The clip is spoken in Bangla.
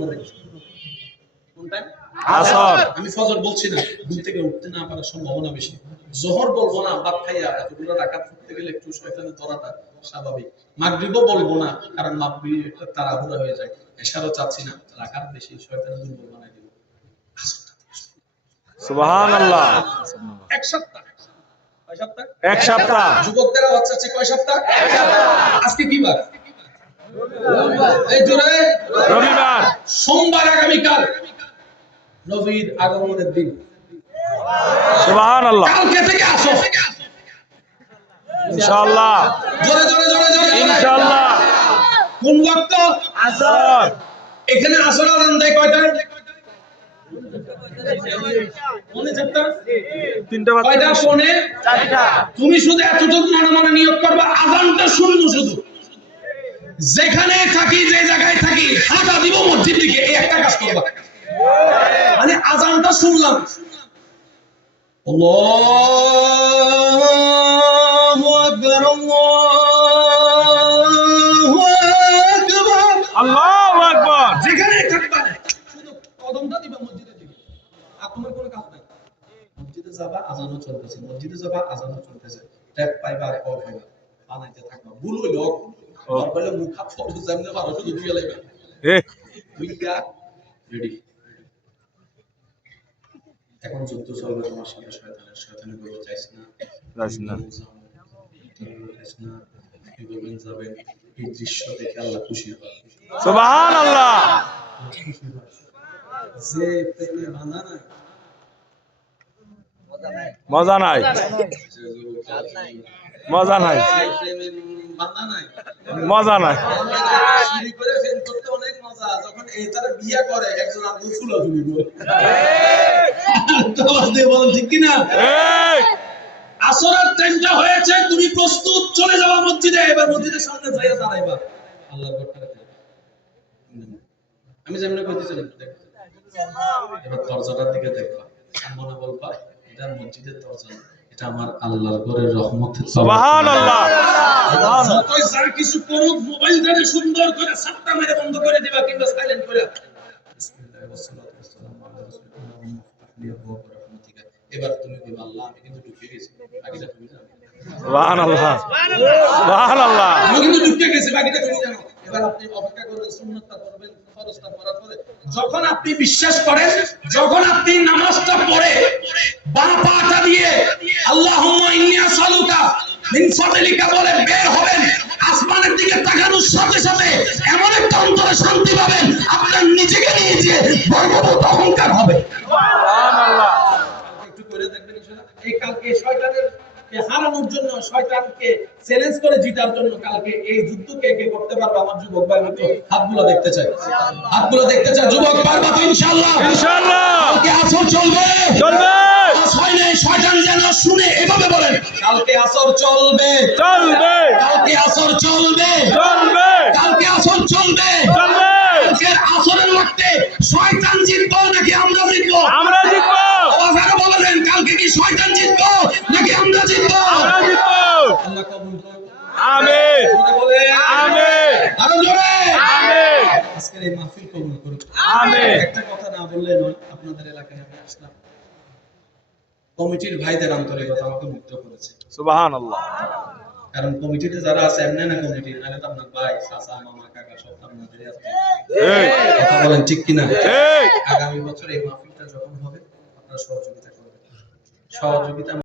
কোন আসর আমি ফজর বলছি না। ঘুম থেকে উঠতে না পারার সম্ভাবনা বেশি। জোহর বলব না বাপ খাইয়া এতগুলো রাকাত করতে গেলে একটু শয়তানের ধরাটা স্বাভাবিক। মাগরিবও বলব না কারণ মাগরিব একটা তাড়াহুড়া হয়ে যায়। এশারও চাচ্ছি না রাকাত বেশি শয়তানের দুর্বল বানাই দিব। সুবহানাল্লাহ। এক সপ্তাহ। কয় সপ্তাহ? এক সপ্তাহ। যুবকদেরা হচ্ছে হচ্ছে কয় সপ্তাহ। আজকে কি বার? রবিবার। সোমবার আগামীকাল নবীর আগমনের দিন। সুবহানাল্লাহ। কালকে থেকে আসো। ইনশাআল্লাহ। জোরে জোরে জোরে জোরে জোরে। ইনশাআল্লাহ। কোন ওয়াক্ত আসর এখানে আসর আজান দেয় কয়টা? তুমি শুধু এতটুকু মনে মনে নিয়োগ করবা আজানটা শুনব শুধু। যেখানে থাকি যে জায়গায় থাকি হাঁটা দিব মসজিদ দিকে এই একটা কাজ করবা। মানে আজানটা শুনলাম। যেখানে থাকবা শুধু কদমটা দিবা মসজিদের দিকে। আর তোমার কোনো কাজ নাই। মসজিদে যাবা আজানও চলতেছে। মসজিদে যাবা আজানও চলতেছে। ট্যাপ পাইবা আর পাইবা বানাইতে থাকবা। ভুল হইল। আর হইলে ফটো যেমনে পারো শুধু দিয়ে এ। দুইটা রেডি এখন যুদ্ধ চলবে তোমার সাথে শয়তানের শয়তানের বলব যাইস না। যাইস না। যাইস না বলবেন যাবেন এই দৃশ্য দেখে আল্লাহ খুশি হয় সুবহানাল্লাহ। যে প্রেমে বাঁধা নাই মজা নাই। মজা নাই নাই। মজা নাই। মজা হয়েছে, তুমি প্রস্তুত, চলে যাবা মসজিদে, এবার মসজিদের সামনে আমি যেমন দরজাটার দিকে দেখবা। মনে বলবা, এটা মসজিদের দরজা এটা আমার আল্লাহর ঘরের। সুবহানাল্লাহ। যতই যা কিছু করুক মোবাইলটারে সুন্দর করে সাতটা মেরে বন্ধ করে দিবা কিংবা সাইলেন্ট করে। বিসমিল্লাহির ওয়াসসালাতু ওয়াসসালামু আলা রাসূলিল্লাহ আল্লাহুম্মা ইফতাহ লি আবওয়াব রাহমাতিকা। এবার তুমি বলবা আল্লাহ আমি কিন্তু ঢুকে গেছি। বাকিটা তুমি জানো। সুবহানাল্লাহ। সুবহানাল্লাহ। আমি কিন্তু ঢুকে গেছি বাকিটা তুমি জানো। এবার আপনি অপেক্ষা করবেন সুন্নাতটা করবেন ফরজটা করার পরে। যখন আপনি বিশ্বাস করেন যখন আপনি নামাজটা পড়ে আসআলুকা বলে বের হবেন। আসমানের দিকে তাকানোর সাথে সাথে এমন একটা অন্তরে শান্তি পাবেন আপনার নিজেকে নিয়ে যে গর্ববোধ অহংকার হবে। একটু করে দেখবেন এই কালকে শয়তানের হারানোর জন্য শয়তানকে চ্যালেঞ্জ করে জিতার জন্য কালকে এই যুদ্ধ কে কে করতে পারবে আমার যুবক ভাই তো হাতগুলো দেখতে চাই। হাতগুলো দেখতে চাই। যুবক পারবা তো ইনশাআল্লাহ ইনশাআল্লাহ কালকে আসর চলবে। চলবে। আজ নাই, শয়তান যেন শুনে এভাবে কালকে আসর চলবে। চলবে। কালকে আসর চলবে। চলবে। কালকে আসর চলবে। চলবে। কালকের আসরের ওয়াক্তে শয়তান জিতবো নাকি আমরা জিতবো? আমরা জিতবো। আওয়াজে বলে দেন কালকে কি শয়তান জিতবো নাকি আমরা জিতবো? আমরা জিতবো। আল্লাহ কবুল করুন আমিন। আমিন। আরও জোরে। আমিন। আজকের এই মাহফিল কবুল করুন। আমিন। একটা কথা না বললে নয় আপনাদের এলাকায় আমি আসলাম। কমিটির ভাইদের আন্তরিকতা আমাকে মুগ্ধ করেছে। সুবহানাল্লাহ। কারণ কমিটিতে যারা আছে এমনি না কমিটি? নাহলে তো আপনার ভাই চাচা মামা কাকা সব আপনাদের আছে। কথা বলেন ঠিক কিনা? আগামী বছর এই মাহফিলটা যখন হবে আপনারা সহযোগিতা করবেন। সহযোগিতা